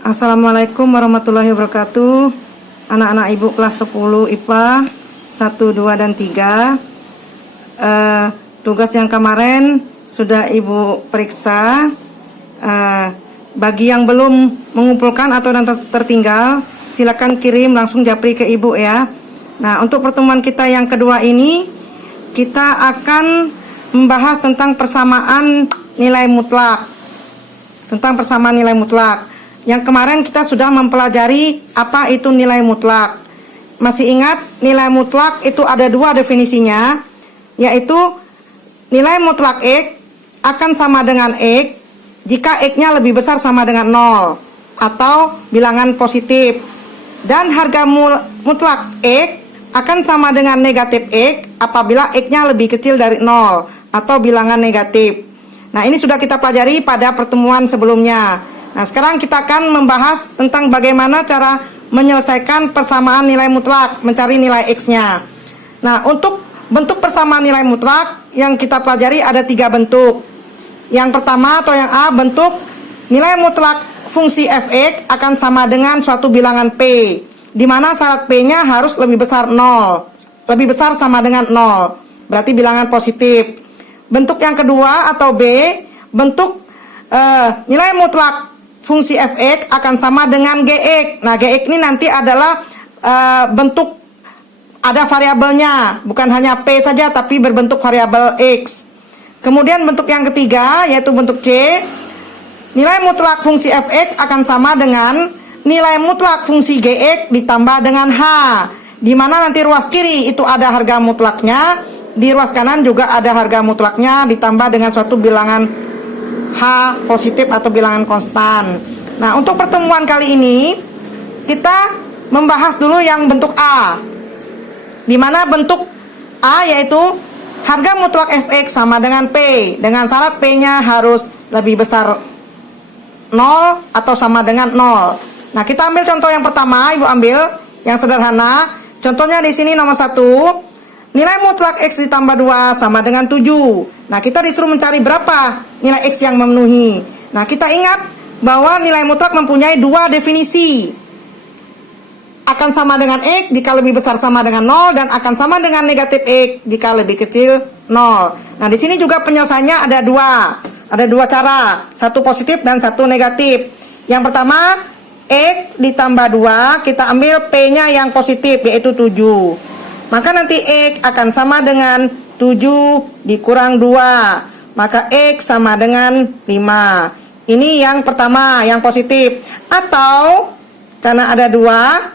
Assalamualaikum warahmatullahi wabarakatuh. Anak-anak ibu kelas 10 IPA 1, 2, dan 3. Tugas yang kemarin sudah ibu periksa. Bagi yang belum mengumpulkan atau yang tertinggal, silakan kirim langsung japri ke ibu ya. Nah, untuk pertemuan kita yang kedua ini, kita akan membahas tentang persamaan nilai mutlak. Yang kemarin kita sudah mempelajari apa itu nilai mutlak. Masih ingat nilai mutlak itu ada dua definisinya, yaitu nilai mutlak X akan sama dengan X jika X-nya lebih besar sama dengan 0 atau bilangan positif, dan harga mutlak X akan sama dengan negatif X apabila X-nya lebih kecil dari 0 atau bilangan negatif. Nah, ini sudah kita pelajari pada pertemuan sebelumnya. Nah, sekarang kita akan membahas tentang bagaimana cara menyelesaikan persamaan nilai mutlak, mencari nilai X-nya. Nah, untuk bentuk persamaan nilai mutlak yang kita pelajari ada 3 bentuk. Yang pertama atau yang A, bentuk nilai mutlak fungsi f(x) akan sama dengan suatu bilangan P, di mana syarat P-nya harus lebih besar 0, lebih besar sama dengan 0, berarti bilangan positif. Bentuk yang kedua atau B, bentuk nilai mutlak fungsi f(x) akan sama dengan gx. Nah, gx ini nanti adalah bentuk ada variabelnya, bukan hanya p saja tapi berbentuk variabel x. Kemudian bentuk yang ketiga yaitu bentuk C, nilai mutlak fungsi f(x) akan sama dengan nilai mutlak fungsi gx ditambah dengan h, di mana nanti ruas kiri itu ada harga mutlaknya, di ruas kanan juga ada harga mutlaknya ditambah dengan suatu bilangan H positif atau bilangan konstan. Nah, untuk pertemuan kali ini kita membahas dulu yang bentuk A, di mana bentuk A yaitu harga mutlak f(x) sama dengan P, dengan syarat P-nya harus lebih besar 0 atau sama dengan 0. Nah, kita ambil contoh yang pertama, ibu ambil yang sederhana. Contohnya di sini nomor 1, nilai mutlak X ditambah 2 sama dengan 7. Nah, kita disuruh mencari berapa nilai X yang memenuhi. Nah, kita ingat bahwa nilai mutlak mempunyai 2 definisi. Akan sama dengan X jika lebih besar sama dengan 0, dan akan sama dengan negatif X jika lebih kecil 0. Nah, di sini juga penyelesaiannya ada 2. Ada 2 cara, satu positif dan satu negatif. Yang pertama, X ditambah 2, kita ambil P-nya yang positif yaitu 7. Maka nanti X akan sama dengan 7 dikurang 2. Maka X sama dengan 5. Ini yang pertama, yang positif. Atau, karena ada 2,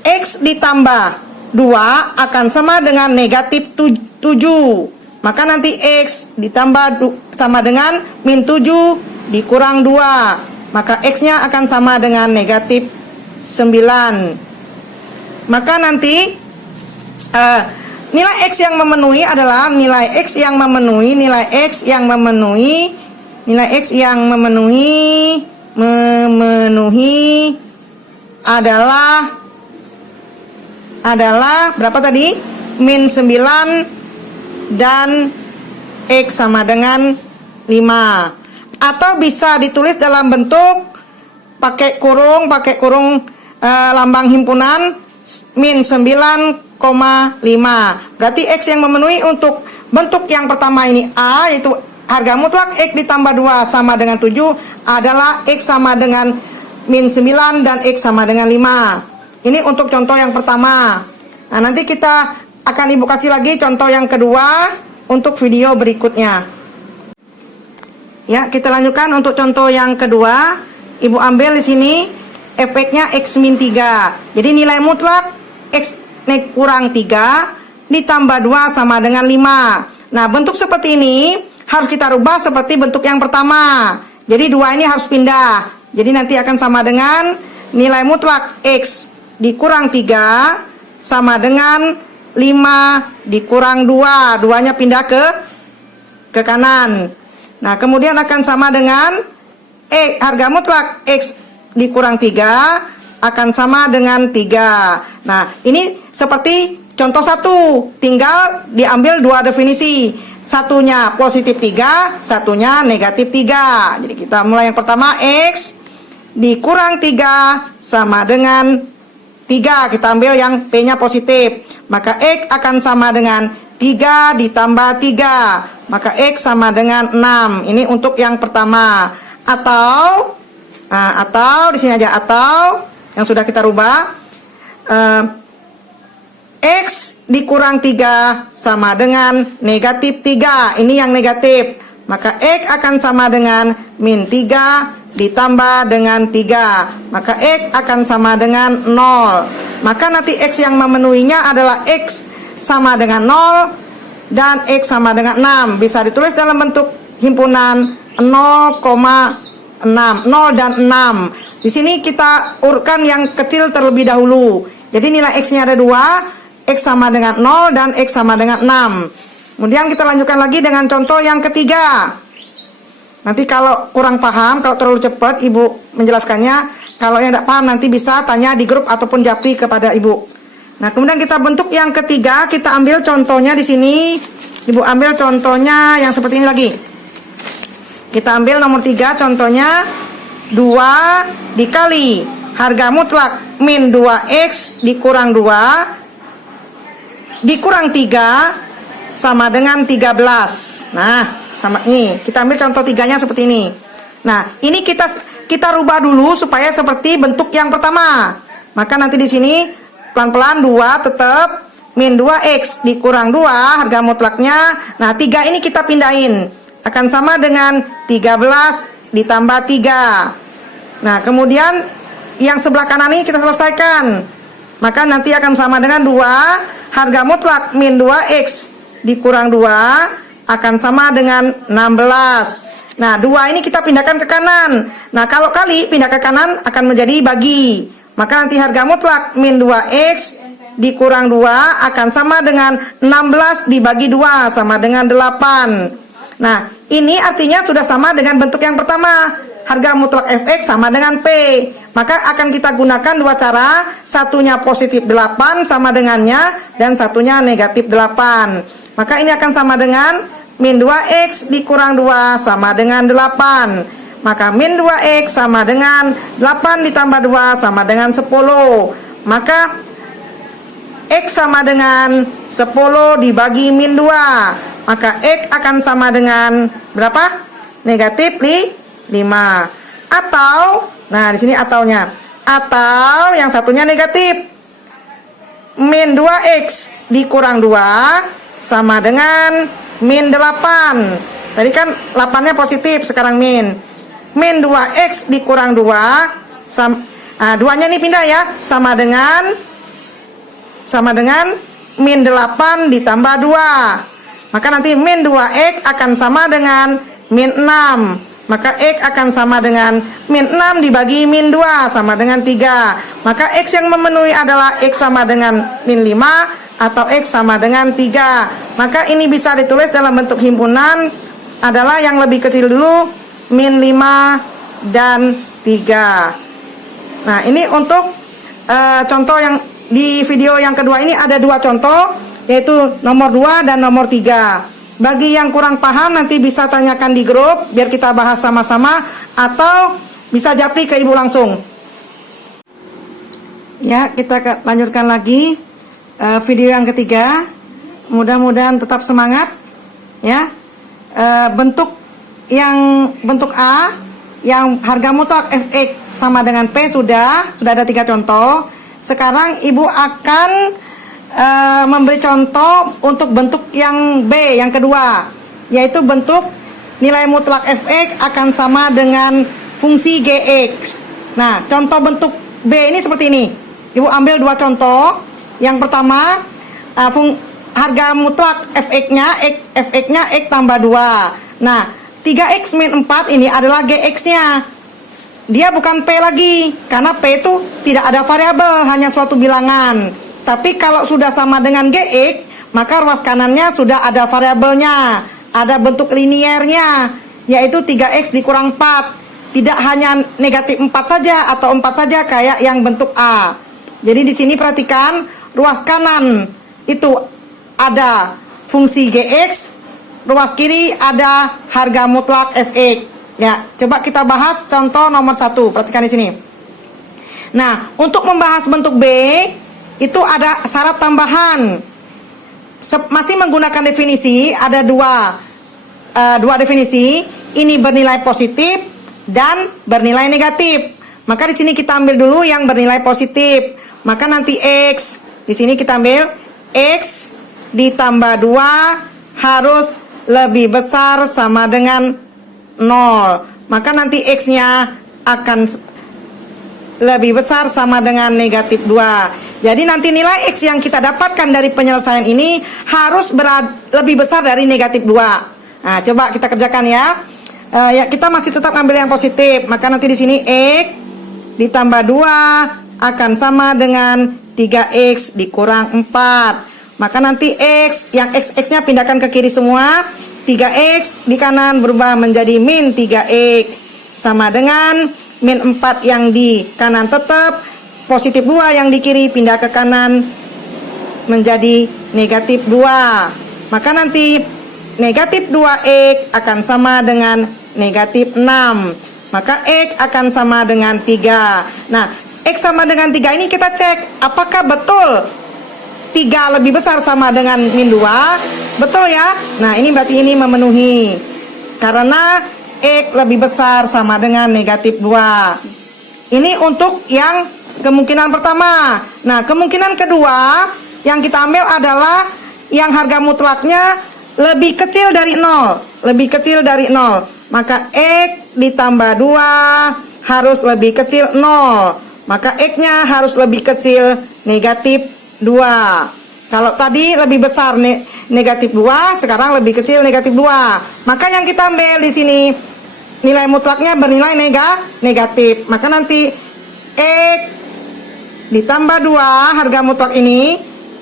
X ditambah 2 akan sama dengan negatif 7. Maka nanti X ditambah sama dengan min 7 dikurang 2. Maka X-nya akan sama dengan negatif 9. Maka nanti nilai X yang memenuhi adalah nilai X yang memenuhi adalah berapa tadi? Min 9 dan X sama dengan 5. Atau bisa ditulis dalam bentuk pakai kurung lambang himpunan min 9,5. Berarti X yang memenuhi untuk bentuk yang pertama ini A, yaitu harga mutlak X ditambah 2 sama dengan 7 adalah X sama dengan min 9 dan X sama dengan 5. Ini untuk contoh yang pertama. Nah, nanti kita akan ibu kasih lagi contoh yang kedua untuk video berikutnya. Ya, kita lanjutkan untuk contoh yang kedua. Ibu ambil di sini f(x)-nya X min 3. Jadi nilai mutlak X kurang 3 ditambah 2 sama dengan 5. Nah, bentuk seperti ini harus kita rubah seperti bentuk yang pertama. Jadi 2 ini harus pindah. Jadi nanti akan sama dengan nilai mutlak X dikurang 3 sama dengan 5 dikurang 2. 2-nya pindah ke kanan. Nah, kemudian akan sama dengan harga mutlak X dikurang 3 akan sama dengan 3. Nah, ini seperti contoh 1, tinggal diambil 2 definisi. satunya positif 3, satunya negatif 3. Jadi kita mulai yang pertama, X dikurang 3 sama dengan 3. Kita ambil yang P-nya positif. Maka X akan sama dengan 3 ditambah 3. Maka X sama dengan 6. Ini untuk yang pertama. Atau di sini aja, atau yang sudah kita rubah, X dikurang 3 sama dengan negatif 3. Ini yang negatif. Maka X akan sama dengan min 3 ditambah dengan 3. Maka X akan sama dengan 0. Maka nanti X yang memenuhinya adalah X sama dengan 0 dan X sama dengan 6. Bisa ditulis dalam bentuk himpunan 0,6, 0 dan 6. Di sini kita urutkan yang kecil terlebih dahulu. Jadi nilai X-nya ada 2, X sama dengan 0 dan X sama dengan 6. Kemudian kita lanjutkan lagi dengan contoh yang ketiga. Nanti kalau kurang paham, kalau terlalu cepat Ibu menjelaskannya, kalau yang tidak paham nanti bisa tanya di grup ataupun japri kepada Ibu. Nah, kemudian kita bentuk yang ketiga, kita ambil contohnya di sini. Ibu ambil contohnya yang seperti ini lagi. Kita ambil nomor 3, contohnya 2 dikali harga mutlak min 2X dikurang 2 dikurang 3 sama dengan 13. Nah, sama ini. Kita ambil contoh 3-nya seperti ini. Nah, ini kita rubah dulu supaya seperti bentuk yang pertama. Maka nanti di sini pelan-pelan 2 tetap min 2X dikurang 2 harga mutlaknya. Nah, 3 ini kita pindahin. Akan sama dengan 13 ditambah 3. Nah, kemudian yang sebelah kanan ini kita selesaikan. Maka nanti akan sama dengan 2 harga mutlak min 2X dikurang 2 akan sama dengan 16. Nah, 2 ini kita pindahkan ke kanan. Nah, kalau kali pindah ke kanan akan menjadi bagi. Maka nanti harga mutlak min 2X dikurang 2 akan sama dengan 16 dibagi 2 sama dengan 8. Nah, ini artinya sudah sama dengan bentuk yang pertama. Harga mutlak Fx sama dengan P. Maka akan kita gunakan dua cara. Satunya positif 8 sama dengannya, dan satunya negatif 8. Maka ini akan sama dengan min 2X dikurang 2 sama dengan 8. Maka min 2X sama dengan 8 ditambah 2 sama dengan 10. Maka X sama dengan 10 dibagi min 2. Maka X akan sama dengan berapa? Negatif 5. Atau, nah di sini ataunya. Atau yang satunya negatif. Min 2X dikurang 2 sama dengan min 8. Tadi kan 8-nya positif, sekarang min. Min 2X dikurang 2 2-nya ini pindah ya, sama dengan min 8 ditambah 2. Maka nanti min 2X akan sama dengan min 6. Maka X akan sama dengan min 6 dibagi min 2 sama dengan 3. Maka X yang memenuhi adalah X sama dengan min 5 atau X sama dengan 3. Maka ini bisa ditulis dalam bentuk himpunan adalah yang lebih kecil dulu, min 5 dan 3. Nah, ini untuk contoh yang di video yang kedua ini ada 2 contoh, yaitu nomor 2 dan nomor 3. Bagi yang kurang paham nanti bisa tanyakan di grup biar kita bahas sama-sama, atau bisa japri ke Ibu langsung. Ya, kita lanjutkan lagi video yang ketiga. Mudah-mudahan tetap semangat ya. Bentuk A yang harga mutlak Fx sama dengan P sudah ada 3 contoh. Sekarang Ibu akan memberi contoh untuk bentuk yang B, yang kedua, yaitu bentuk nilai mutlak Fx akan sama dengan fungsi Gx. Nah, contoh bentuk B ini seperti ini. Ibu ambil 2 contoh. Yang pertama, harga mutlak Fx-nya X tambah 2. Nah, 3X min 4 ini adalah Gx-nya. Dia bukan P lagi, karena P itu tidak ada variabel, hanya suatu bilangan. Tapi kalau sudah sama dengan Gx, maka ruas kanannya sudah ada variabelnya, ada bentuk liniernya, yaitu 3X dikurang 4. Tidak hanya negatif 4 saja atau 4 saja kayak yang bentuk A. Jadi di sini perhatikan, ruas kanan itu ada fungsi Gx, ruas kiri ada harga mutlak Fx. Ya, coba kita bahas contoh nomor 1. Perhatikan di sini. Nah, untuk membahas bentuk B itu ada syarat tambahan. Masih menggunakan definisi, ada dua definisi. Ini bernilai positif dan bernilai negatif. Maka di sini kita ambil dulu yang bernilai positif. Maka nanti X, di sini kita ambil X ditambah 2 harus lebih besar sama dengan 0. Maka nanti X-nya akan lebih besar sama dengan negatif 2. Jadi nanti nilai X yang kita dapatkan dari penyelesaian ini harus lebih besar dari negatif 2. Nah, coba kita kerjakan ya. Ya, kita masih tetap ambil yang positif. Maka nanti di sini X ditambah 2 akan sama dengan 3X dikurang 4. Maka nanti X, yang X-nya pindahkan ke kiri semua. 3X di kanan berubah menjadi min 3X. Sama dengan min 4 yang di kanan tetap. Positif 2 yang di kiri pindah ke kanan menjadi negatif 2. Maka nanti negatif 2X akan sama dengan negatif 6. Maka X akan sama dengan 3. Nah, X sama dengan 3 ini kita cek apakah betul 3 lebih besar sama dengan min 2. Betul ya? Nah, ini berarti ini memenuhi. Karena X lebih besar sama dengan negatif 2. Ini untuk yang kemungkinan pertama. Nah, kemungkinan kedua yang kita ambil adalah yang harga mutlaknya lebih kecil dari 0. Lebih kecil dari 0. Maka X ditambah 2 harus lebih kecil 0. Maka X-nya harus lebih kecil negatif 2. Kalau tadi lebih besar negatif 2, sekarang lebih kecil negatif 2. Maka yang kita ambil di sini nilai mutlaknya bernilai negatif. Maka nanti X ditambah 2 harga mutlak ini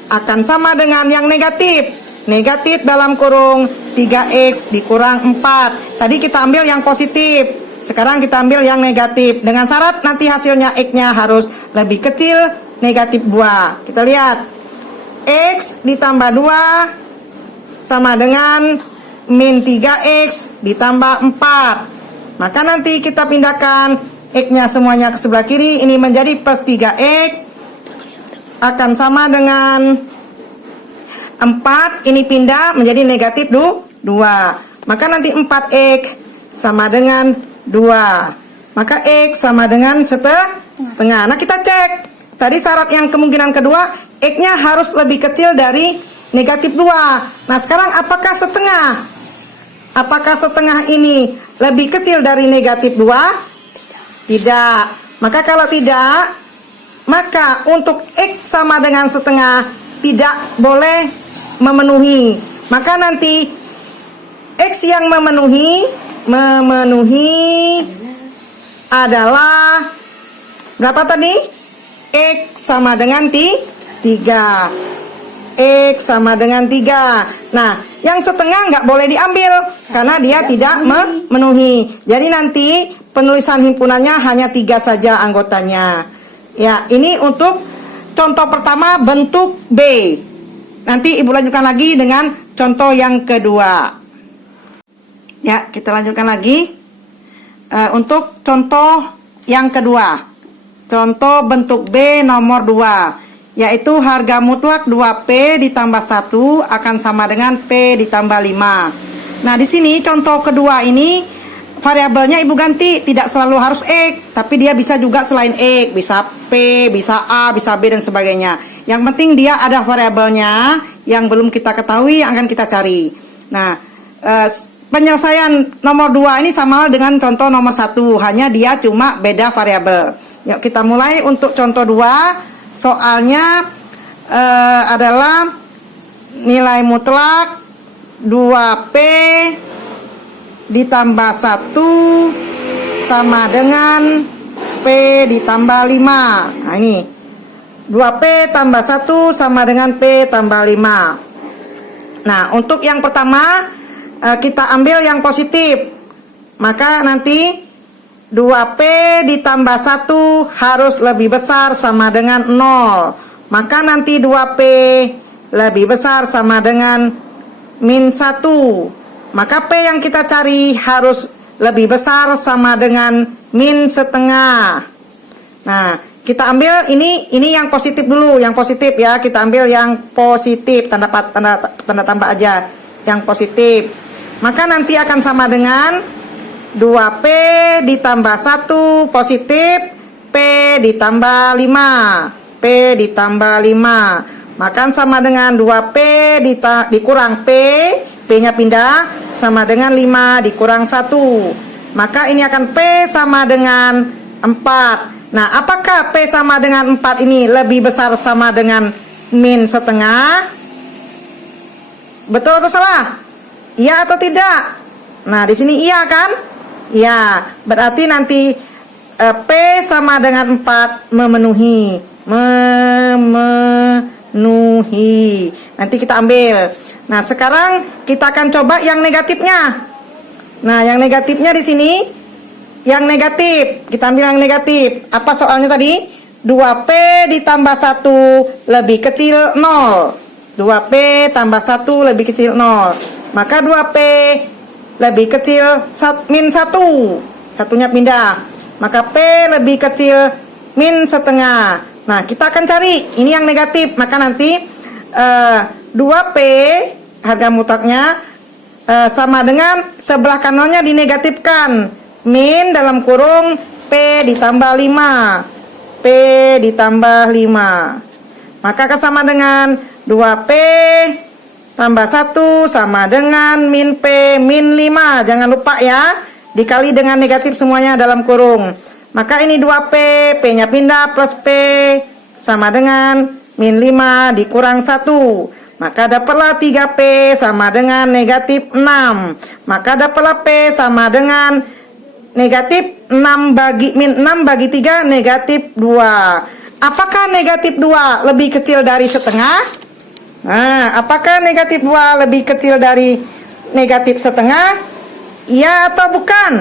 akan sama dengan yang negatif. Negatif dalam kurung 3X dikurang 4. Tadi kita ambil yang positif. Sekarang kita ambil yang negatif. Dengan syarat nanti hasilnya X-nya harus lebih kecil negatif 2. Kita lihat. X ditambah 2 sama dengan min 3X ditambah 4. Maka nanti kita pindahkan X-nya semuanya ke sebelah kiri. Ini menjadi plus 3X akan sama dengan 4. Ini pindah menjadi negatif 2. Maka nanti 4X sama dengan 2. Maka X sama dengan setengah. Nah, kita cek. Tadi syarat yang kemungkinan kedua, X-nya harus lebih kecil dari negatif 2. Nah, sekarang apakah setengah? Apakah setengah ini lebih kecil dari negatif 2? Tidak. Maka kalau tidak, maka untuk X sama dengan setengah tidak boleh memenuhi. Maka nanti X yang memenuhi adalah berapa tadi? X sama dengan 3. X sama dengan 3. Nah, yang setengah nggak boleh diambil karena dia tidak memenuhi. Jadi nanti penulisan himpunannya hanya 3 saja anggotanya. Ya, ini untuk contoh pertama bentuk B. Nanti Ibu lanjutkan lagi dengan contoh yang kedua. Ya, kita lanjutkan lagi. Untuk contoh yang kedua. Contoh bentuk B nomor 2. Yaitu harga mutlak 2P ditambah 1 akan sama dengan P ditambah 5. Nah, di sini contoh kedua ini variabelnya Ibu ganti, tidak selalu harus X, tapi dia bisa juga selain X, bisa P, bisa A, bisa B dan sebagainya. Yang penting dia ada variabelnya yang belum kita ketahui yang akan kita cari. Nah, penyelesaian nomor 2 ini sama dengan contoh nomor 1, hanya dia cuma beda variabel. Yuk kita mulai untuk contoh 2. Soalnya adalah nilai mutlak 2P ditambah 1 sama dengan P ditambah 5. Nah, ini 2P tambah 1 sama dengan P tambah 5. Nah, untuk yang pertama kita ambil yang positif. Maka nanti 2P ditambah 1 harus lebih besar sama dengan 0. Maka nanti 2P lebih besar sama dengan min 1. Maka P yang kita cari harus lebih besar sama dengan min setengah. Nah, kita ambil ini yang positif dulu, yang positif ya. Kita ambil yang positif, tanda tambah aja, yang positif. Maka nanti akan sama dengan 2P ditambah 1 positif, P ditambah 5. P ditambah 5. Maka sama dengan 2P dikurang P, P-nya pindah, sama dengan 5 dikurang 1. Maka ini akan P sama dengan 4. Nah, apakah P sama dengan 4 ini lebih besar sama dengan min setengah? Betul atau salah? Iya atau tidak? Nah, di sini iya kan? Iya, berarti nanti P sama dengan 4 memenuhi. Nanti kita ambil. Nah, sekarang kita akan coba yang negatifnya. Nah, yang negatifnya di sini, yang negatif. Kita ambil yang negatif. Apa soalnya tadi? 2P ditambah 1 lebih kecil 0. 2P tambah 1 lebih kecil 0. Maka 2P lebih kecil min 1. Satunya pindah. Maka P lebih kecil min setengah. Nah, kita akan cari ini yang negatif. Maka nanti 2P harga mutlaknya sama dengan sebelah kanannya dinegatifkan. Min dalam kurung P ditambah 5. P ditambah 5. Maka akan sama dengan 2P tambah 1 sama dengan min P min 5. Jangan lupa ya, dikali dengan negatif semuanya dalam kurung. Maka ini 2P, P-nya pindah plus P sama dengan min 5 dikurang 1. Maka dapatlah 3P sama dengan negatif 6. Maka dapatlah P sama dengan negatif 6 bagi min 6 bagi 3 negatif 2. Apakah negatif 2 lebih kecil dari setengah? Nah, apakah negatif 2 lebih kecil dari negatif setengah? Iya atau bukan?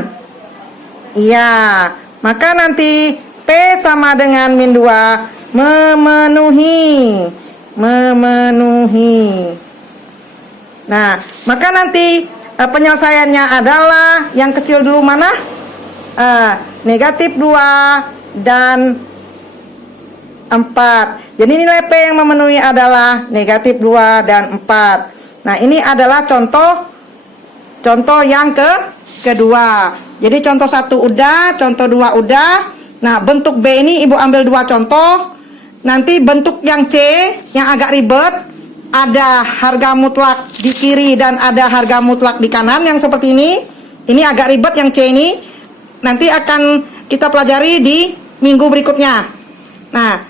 Iya. Maka nanti P sama dengan min 2 memenuhi. Nah, maka nanti penyelesaiannya adalah yang kecil dulu mana? Negatif 2 dan 4. Jadi nilai P yang memenuhi adalah negatif 2 dan 4. Nah, ini adalah contoh yang kedua. Jadi contoh 1 udah, contoh 2 udah. Nah, bentuk B ini Ibu ambil 2 contoh. Nanti bentuk yang C yang agak ribet, ada harga mutlak di kiri dan ada harga mutlak di kanan yang seperti ini. Ini agak ribet yang C ini. Nanti akan kita pelajari di minggu berikutnya. Nah,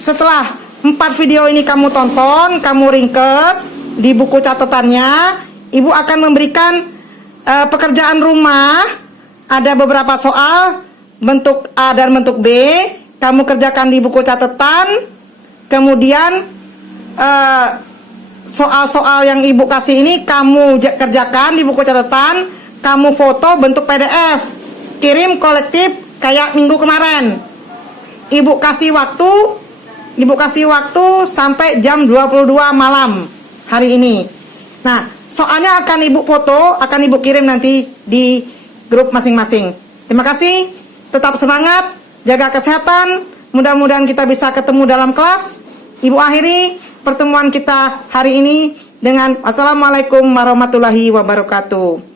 setelah 4 video ini kamu tonton, kamu ringkes di buku catatannya, Ibu akan memberikan pekerjaan rumah. Ada beberapa soal bentuk A dan bentuk B. Kamu kerjakan di buku catatan. Kemudian soal-soal yang Ibu kasih ini kamu kerjakan di buku catatan. Kamu foto bentuk PDF, kirim kolektif kayak minggu kemarin. Ibu kasih waktu sampai jam 22 malam hari ini. Nah, soalnya akan Ibu foto, akan Ibu kirim nanti di grup masing-masing. Terima kasih, tetap semangat, jaga kesehatan. Mudah-mudahan kita bisa ketemu dalam kelas. Ibu akhiri pertemuan kita hari ini dengan Assalamualaikum warahmatullahi wabarakatuh.